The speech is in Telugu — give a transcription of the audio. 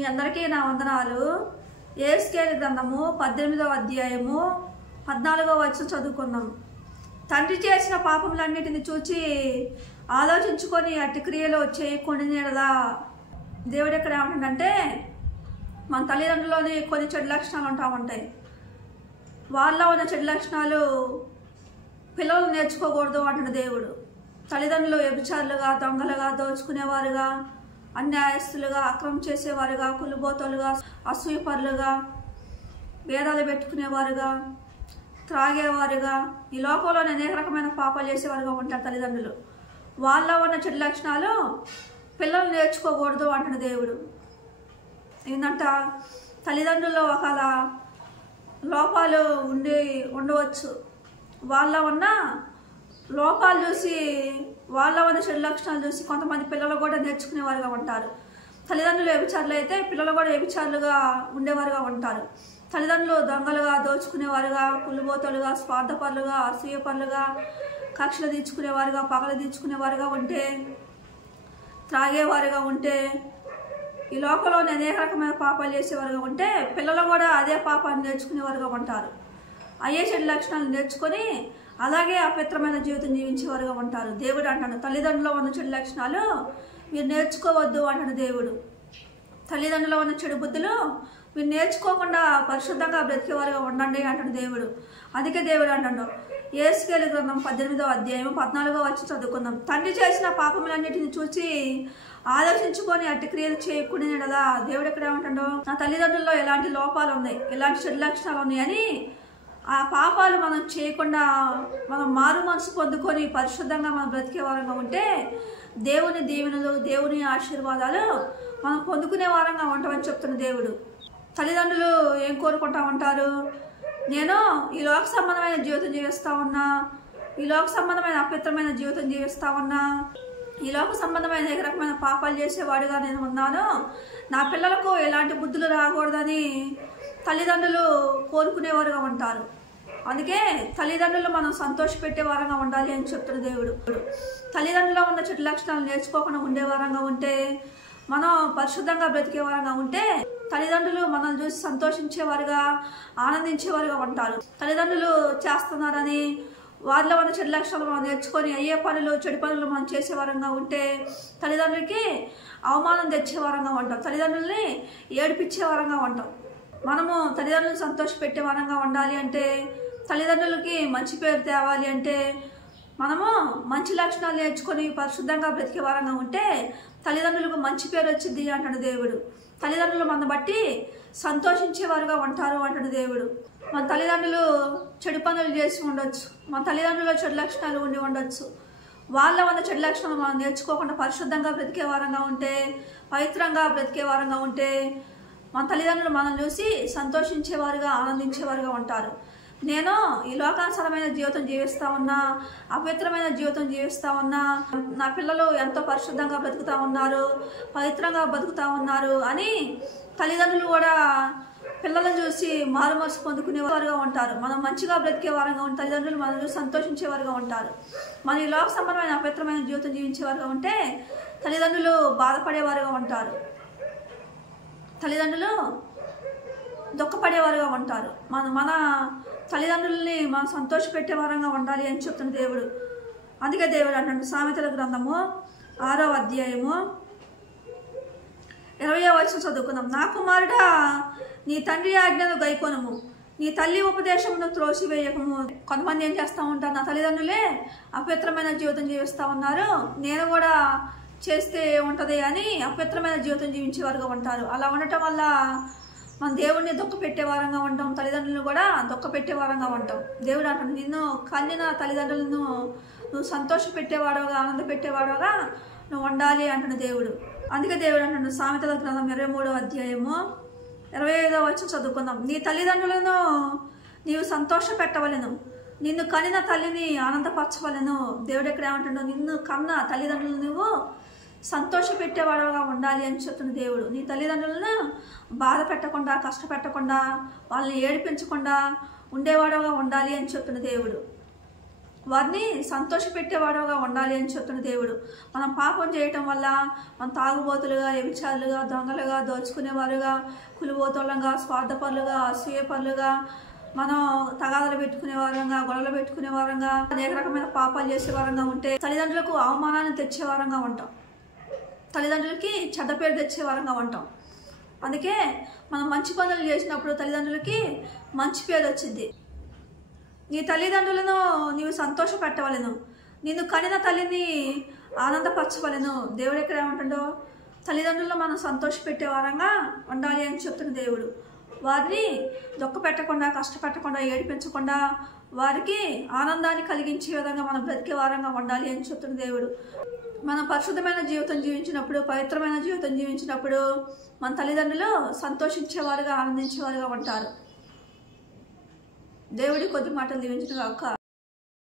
మీ అందరికీ నా వందనాలు. యేసుకేలు గ్రంథము 18వ అధ్యాయము 14వ వచనం చదువుకుందాం. తండ్రి చేసిన పాపములన్నిటిని చూచి ఆలోచించుకొని అట్టి క్రియలు చేయకుండా దేవుడు ఎక్కడ ఏమంటుందంటే, మన తల్లిదండ్రుల్లోని కొన్ని చెడు లక్షణాలు ఉంటాయి. వాళ్ళలో ఉన్న చెడు లక్షణాలు పిల్లలు నేర్చుకోకూడదు అంటున్న దేవుడు. తల్లిదండ్రులు వ్యభిచారులుగా, దొంగలుగా, దోచుకునేవారుగా, అన్యాయస్తులుగా, అక్రమం చేసేవారుగా, కుళ్ళుబోతులుగా, అసూయపరులుగా, భేదాలు పెట్టుకునేవారుగా, త్రాగేవారుగా, ఈ లోకంలోనే అనేక రకమైన పాపాలు చేసేవారుగా ఉంటారు తల్లిదండ్రులు. వాళ్ళలో ఉన్న చెడు లక్షణాలు పిల్లలు నేర్చుకోకూడదు అంటున్న దేవుడు. ఏంటంట, తల్లిదండ్రుల్లో ఒకవేళ లోపాలు ఉండవచ్చు. వాళ్ళ ఉన్న లోపాలు చూసి, వాళ్ళ ఉన్న చెడు లక్షణాలు చూసి కొంతమంది పిల్లలు కూడా నేర్చుకునేవారుగా ఉంటారు. తల్లిదండ్రులు వ్యభిచారులు అయితే పిల్లలు కూడా వ్యభిచారులుగా ఉండేవారుగా ఉంటారు. తల్లిదండ్రులు దొంగలుగా, దోచుకునేవారుగా, కుళ్ళుబోతులుగా, స్వార్థపరులుగా, అసూయపరులుగా, కక్షలు తీర్చుకునేవారుగా, పగలు తీర్చుకునేవారుగా ఉంటే, త్రాగేవారుగా ఉంటే, ఈ లోకంలోని అనేక రకమైన పాపాలు చేసేవారుగా ఉంటే పిల్లలు కూడా అదే పాపాన్ని నేర్చుకునేవారుగా ఉంటారు. అయ్యే చెడు లక్షణాలు నేర్చుకొని అలాగే అపవిత్రమైన జీవితం జీవించేవారుగా ఉంటారు. దేవుడు అంటాడు, తల్లిదండ్రులు ఉన్న చెడు లక్షణాలు మీరు నేర్చుకోవద్దు అంటాడు దేవుడు. తల్లిదండ్రులు ఉన్న చెడు బుద్ధులు మీరు నేర్చుకోకుండా పరిశుద్ధంగా బ్రతికేవారుగా ఉండండి అంటాడు దేవుడు. అందుకే దేవుడు అంటాడు, యేసుకేలు గ్రంథం 18వ అధ్యాయం 14వ వచనం చదువుకుందాం. తండ్రి చేసిన పాపములన్నిటిని చూసి ఆలోచించుకొని అట్టి క్రియలు చేయకుండా దేవుడు ఎక్కడ ఏమంటాడు, నా తల్లిదండ్రుల్లో ఎలాంటి లోపాలు ఉన్నాయి, ఎలాంటి చెడు లక్షణాలు ఉన్నాయి అని ఆ పాపాలు మనం చేయకుండా మనం మారు మనసు పొందుకొని పరిశుద్ధంగా మనం బ్రతికే వారంగా ఉంటే దేవుని దీవెనలు, దేవుని ఆశీర్వాదాలు మనం పొందుకునే వారంగా ఉంటామని చెప్తున్న దేవుడు. తల్లిదండ్రులు ఏం కోరుకుంటా ఉంటారు, నేను ఈ లోక సంబంధమైన జీవితం జీవిస్తా ఉన్నా, ఈ లోక సంబంధమైన అపవిత్రమైన జీవితం జీవిస్తా ఉన్నా, ఈ లోక సంబంధమైన ఏ రకమైన పాపాలు చేసేవాడుగా నేను ఉన్నాను, నా పిల్లలకు ఎలాంటి బుద్ధులు రాకూడదని తల్లిదండ్రులు కోరుకునేవారుగా ఉంటారు. అందుకే తల్లిదండ్రులు మనం సంతోషపెట్టే వారంగా ఉండాలి అని చెప్తున్న దేవుడు. తల్లిదండ్రులు ఉన్న చెడు లక్షణాలు నేర్చుకోకుండా ఉండే వారంగా ఉంటే, మనం పరిశుద్ధంగా బ్రతికే వారంగా ఉంటే తల్లిదండ్రులు మనల్ని చూసి సంతోషించేవారుగా, ఆనందించేవారుగా ఉంటారు. తల్లిదండ్రులు చేస్తున్నారని వారిలో ఉన్న చెడు లక్షణాలు మనం నేర్చుకొని అయ్యే పనులు, చెడు పనులు మనం చేసేవారంగా ఉంటే తల్లిదండ్రులకి అవమానం తెచ్చేవారంగా ఉంటాం, తల్లిదండ్రుల్ని ఏడిపించేవారంగా ఉంటాం. మనము తల్లిదండ్రులను సంతోషపెట్టే వారంగా ఉండాలి అంటే, తల్లిదండ్రులకి మంచి పేరు తేవాలి అంటే మనము మంచి లక్షణాలు నేర్చుకొని పరిశుద్ధంగా బ్రతికే వారంగా ఉంటే తల్లిదండ్రులకు మంచి పేరు వచ్చింది అంటాడు దేవుడు. తల్లిదండ్రులు మన బట్టి సంతోషించేవారుగా ఉంటారు అంటాడు దేవుడు. మన తల్లిదండ్రులు చెడు పనులు చేసి ఉండొచ్చు, మన తల్లిదండ్రులు చెడు లక్షణాలు ఉండి ఉండొచ్చు. వాళ్ళ ఉన్న చెడు లక్షణాలు మనం నేర్చుకోకుండా పరిశుద్ధంగా బ్రతికే వారంగా ఉంటే, పవిత్రంగా బ్రతికే వారంగా ఉంటే మన తల్లిదండ్రులు మనం చూసి సంతోషించేవారుగా, ఆనందించేవారుగా ఉంటారు. నేను ఈ లోకానుసారమైన జీవితం జీవిస్తా ఉన్నా, అపవిత్రమైన జీవితం జీవిస్తా ఉన్నా, నా పిల్లలు ఎంతో పరిశుద్ధంగా బ్రతుకుతా ఉన్నారు, పవిత్రంగా బ్రతుకుతా ఉన్నారు అని తల్లిదండ్రులు కూడా పిల్లలను చూసి మారు మనసు పొందుకునేవారుగా ఉంటారు. మనం మంచిగా బ్రతికే వారంగా ఉంటే తల్లిదండ్రులు మనం చూసి సంతోషించేవారుగా ఉంటారు. మన ఈ లోక సంబంధమైన అపవిత్రమైన జీవితం జీవించేవారుగా ఉంటే తల్లిదండ్రులు బాధపడేవారుగా ఉంటారు, తల్లిదండ్రులు దుఃఖపడేవారుగా ఉంటారు. మన తల్లిదండ్రుల్ని మనం సంతోషపెట్టే వారంగా ఉండాలి అని చెప్తున్న దేవుడు. అందుకే దేవుడు అంటాడు, సామెతల గ్రంథము 6వ అధ్యాయము 20వ వచనం చదువుకుందాం. నా కుమారుడా, నీ తండ్రి ఆజ్ఞను గైకొనుము, నీ తల్లి ఉపదేశమును త్రోసివేయకము. కొంతమంది ఏం చేస్తూ ఉంటారు, నా తల్లిదండ్రులే అపవిత్రమైన జీవితం జీవిస్తూ ఉన్నారు, నేను కూడా చేస్తే ఉంటుంది అని అపవిత్రమైన జీవితం జీవించేవారుగా ఉంటారు. అలా ఉండటం వల్ల మన దేవుడిని దుఃఖపెట్టే వారంగా ఉంటాం, తల్లిదండ్రులను కూడా దుఃఖపెట్టే వారంగా ఉంటాం. దేవుడు అంటాడు, నిన్ను కన్నిన తల్లిదండ్రులను నువ్వు సంతోషపెట్టేవాడుగా, ఆనంద పెట్టేవాడుగా నువ్వు ఉండాలి అంటున్న దేవుడు. అందుకే దేవుడు అంటాడు, సామెతల గ్రంథం 23వ అధ్యాయము 25వ వచనం చదువుకుందాం. నీ తల్లిదండ్రులను నీవు సంతోష పెట్టవలెను, నిన్ను కనిన తల్లిని ఆనందపరచవలెను. దేవుడు ఎక్కడ ఏమంటాడు, నిన్ను కన్న తల్లిదండ్రులు నువ్వు సంతోషపెట్టేవాడుగా ఉండాలి అని చెప్తున్న దేవుడు. నీ తల్లిదండ్రులను బాధ పెట్టకుండా, కష్టపెట్టకుండా, వాళ్ళని ఏడిపించకుండా ఉండేవాడుగా ఉండాలి అని చెప్తున్న దేవుడు. వారిని సంతోషపెట్టేవాడుగా ఉండాలి అని చెప్తున్న దేవుడు. మనం పాపం చేయటం వల్ల మనం తాగుబోతులుగా, వ్యభిచారులుగా, దొంగలుగా, దోచుకునేవారుగా, కులిబోతులుగా, స్వార్థపరులుగా, అసూయపరులుగా, మనం తగాదలు పెట్టుకునే వారంగా, గొడవలు పెట్టుకునే వారంగా, అనేక రకమైన పాపాలు చేసే వారంగా ఉంటే తల్లిదండ్రులకు అవమానాన్ని తెచ్చే వారంగా ఉంటాం, తల్లిదండ్రులకి చెడ్డ పేరు తెచ్చే వారంగా ఉంటాం. అందుకే మనం మంచి పనులు చేసినప్పుడు తల్లిదండ్రులకి మంచి పేరు వచ్చింది. నీ తల్లిదండ్రులను నీవు సంతోషపెట్టవలను, నిన్ను కనిన తల్లిని ఆనందపరచవలను. దేవుడు ఎక్కడ ఏమంటాడో, తల్లిదండ్రులను మనం సంతోషపెట్టే వారంగా ఉండాలి అని చెప్తున్న దేవుడు. వారిని దుఃఖ పెట్టకుండా, కష్టపెట్టకుండా, ఏడిపించకుండా వారికి ఆనందాన్ని కలిగించే విధంగా మనం బ్రతికే వారంగా ఉండాలి అని చెప్తున్న దేవుడు. మనం పరిశుద్ధమైన జీవితం జీవించినప్పుడు, పవిత్రమైన జీవితం జీవించినప్పుడు మన తల్లిదండ్రులు సంతోషించేవారుగా, ఆనందించేవారుగా ఉంటారు. దేవుడి కొద్ది మాటలు దీవించిన గాక.